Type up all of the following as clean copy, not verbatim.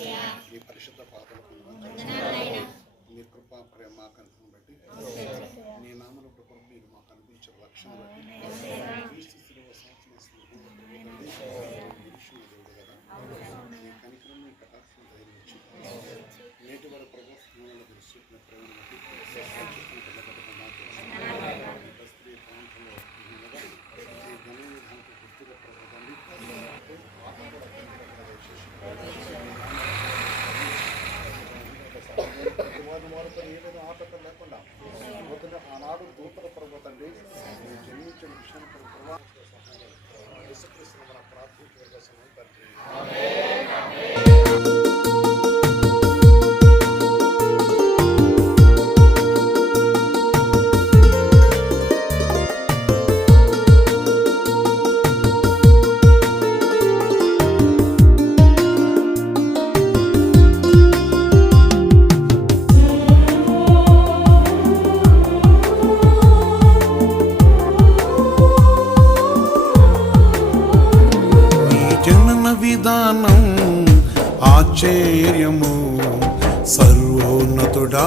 మీ పరిశుద్ధ పాదలకు మీ కృపా ప్రేమ కనుకను బట్టి నీ నామను ప్రభు మీరు మాకు అనిపించే లక్ష్యం బట్టి క్రీస్తు శిలువ దేవుడు కదా మీ కనికరం మీ కటాక్షం ధైర్యించి నేటి వరకు ప్రభు మిమ్మల్ని దృష్టి ప్రేమను బట్టి స్త్రీ ప్రాంతంలో ఈ ఘన విధానికి గుర్తుగా ప్రభుత్వాన్ని ఏదైనా ఆటంకం లేకుండా ఆనాడు దూతల పర్వతండి జన్మించిన విషయం మన విధానం ఆశ్చర్యము సర్వోన్నతుడా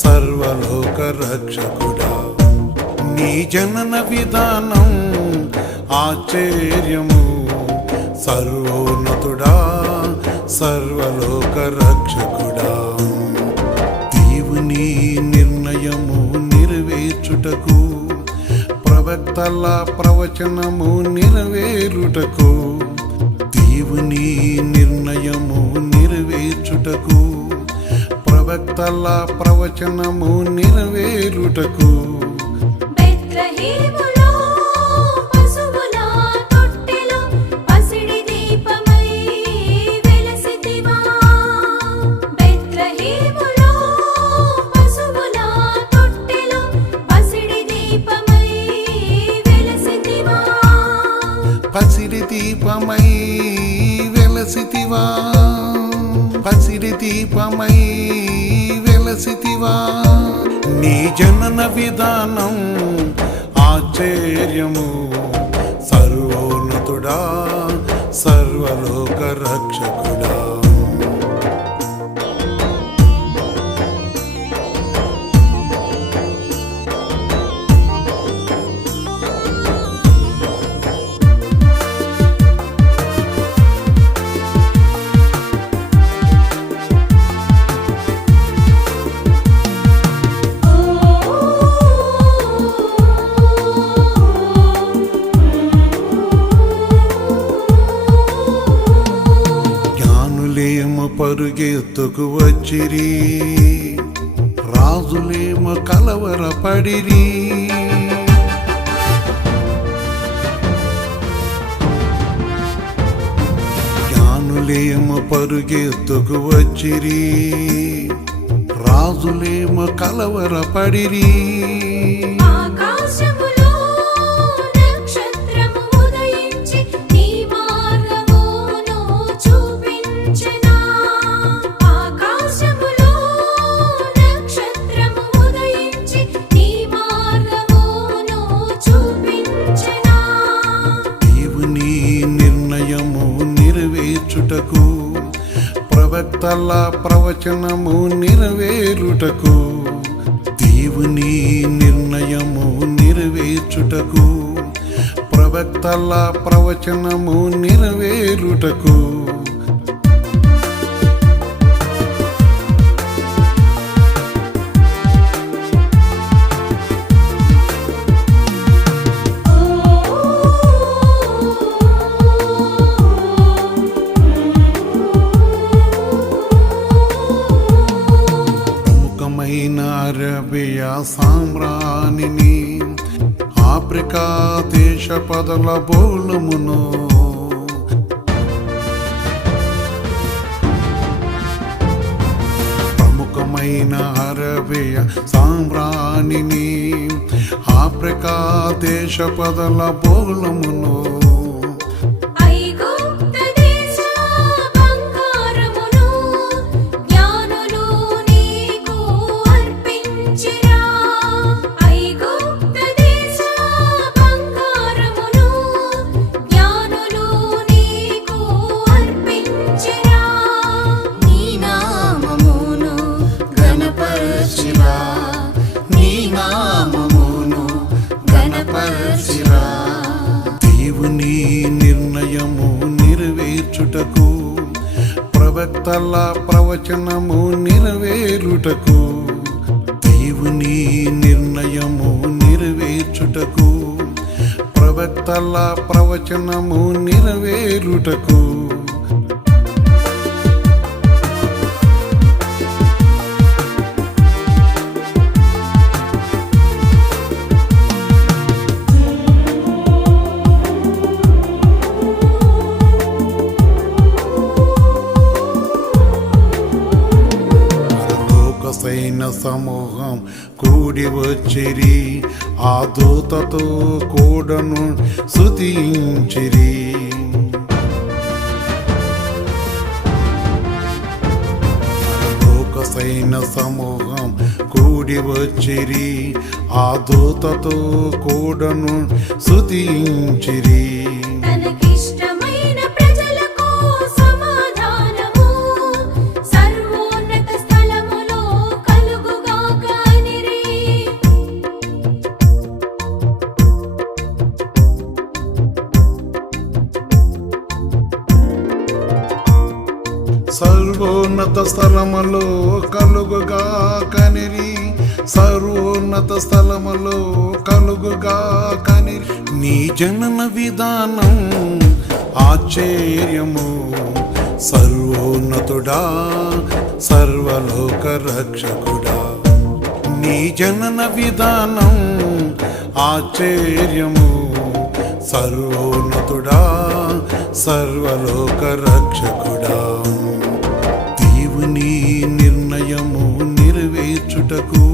సర్వలోక రక్షకుడా నీ జనన విధానం ఆశ్చర్యము సర్వోన్నతుడా సర్వలోక రక్షకుడా దేవుని నిర్ణయము నెరవేర్చుటకు ప్రవక్తల ప్రవచనము నెరవేరుటకు దేవుని నిర్ణయము నెరవేర్చుటకు ప్రవక్తల ప్రవచనము నెరవేరుటకు పసిడి దీపమై వెలసితివా పసిడి దీపమై వెలసితివా నీ జనన విధానం ఆశ్చర్యము సర్వోన్నతుడా సర్వలోక రక్షకుడా పరుగెత్తుకు వచ్చిరి రాజులేమో కలవరపడిరి జ్ఞానులేమో పరుగెత్తుకు వచ్చిరి రాజులేమో కలవరపడిరి ప్రవక్తల ప్రవచనము నెరవేరుటకు దేవుని నిర్ణయము నెరవేర్చుటకు ప్రవక్తల ప్రవచనము నెరవేరుటకు అరేబియా సామ్రాణిని ఆఫ్రికా దేశ పదల బోలమును ప్రముఖమైన అరేబియా సామ్రాణిని ఆఫ్రికా దేశ పదల బోలమును నెరవేర్చుటకు ప్రవక్తల ప్రవచనము నెరవేరుటకు దేవుని నిర్ణయము నెరవేర్చుటకు ప్రవక్తల ప్రవచనము నెరవేరుటకు సైన సమూహం కూడి వచ్చిరి ఆ దూతతో కూడను స్తుతించిరి లోక సైన సమూహం కూడి వచ్చిరి ఆ దూతతో కూడను స్తుతించిరి సర్వోన్నత స్థలములో కలుగుగా కనిరి సర్వోన్నత స్థలములో కలుగుగా కనిరి నీ జనన విధానం ఆశ్చర్యము సర్వోన్నతుడా సర్వలోక రక్షకుడా నీ జనన విధానం ఆశ్చర్యము సర్వోన్నతుడా సర్వలోక రక్షకుడా దేవుని నిర్ణయము నెరవేర్చుటకు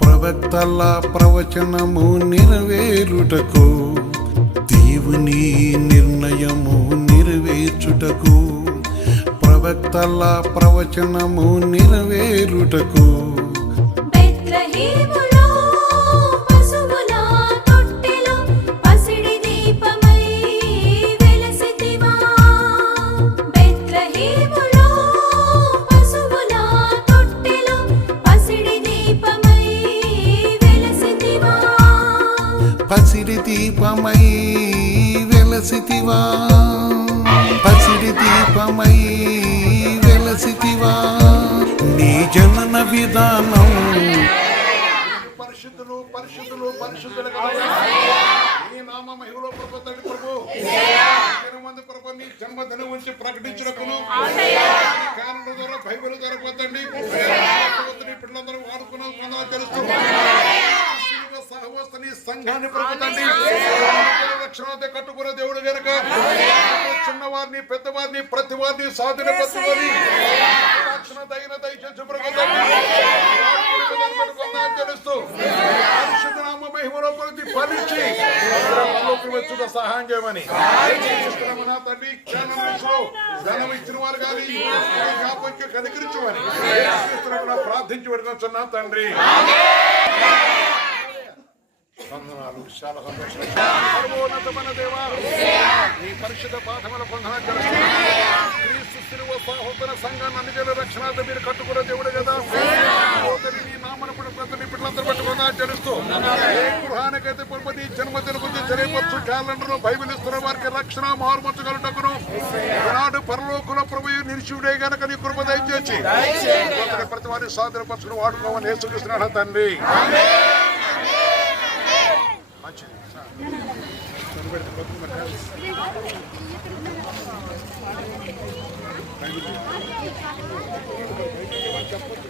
ప్రవక్తల ప్రవచనము నెరవేరుటకు దేవుని నిర్ణయము నెరవేర్చుటకు ప్రవక్తల ప్రవచనము నెరవేరుటకు పసిడి దీపమై వెలసితివా పసిడి దీపమై వెలసితివా నీ జనన విధానం పరిశుద్ధులు పరిశుద్ధులు పరిశుద్ధులు నీ నామ మహిమలో ప్రభుత్వం ప్రభు మంది ప్రభు నీ జన్మదిన ఉంచి ప్రకటించుటకును కారణం ద్వారా బైబిల్ ద్వారా పొందండి పిల్లలందరూ వాడుకున్న తెలుస్తున్నారు సహవస్తని సంఘాన్ని ప్రభుత్వండి రక్షణ కట్టుకునే దేవుడు గనుక చిన్నవారిని పెద్దవారిని ప్రతి వారిని సాధన పట్టుకొని రక్షణ తగిన దయచేసి తెలుస్తూ పరిశుద్ధ నామ మహిమలో ప్రతి ఫలించి వచ్చుట సహాయం చేయమని నా తండ్రి జ్ఞానం ఇచ్చిన వారు కానీ జ్ఞాపకం కనికరించమని ప్రార్థించి పెట్టుకొచ్చున్నా తండ్రి వందనాలు చాలా సంతోషమైన దేవా నీ పరిశుద్ధ పాఠముల పొందన క్రీస్తు శిలువ సహోదర సంఘాన్ని అన్ని రక్షణ మీరు కట్టుకున్న దేవుడు కదా నీ నామను ప్రతి పిల్లలందరూ పట్టుకున్నా తెలుస్తూ ఏ గృహానికైతే పొరపతి జన్మదిన బుద్ధి తెలియపరచు క్యాలెండర్ బైబిల్ ఇస్తున్న వారికి రక్షణ మారుమర్చగలటకును ఈనాడు పరలోకుల ప్రభు నిలిచిడే గనక నీ కృప దయచేసి ప్రతి వారిని సాధనపరచుకుని వాడుకోమని యేసుక్రీస్తు తండ్రి చెప్పొచ్చు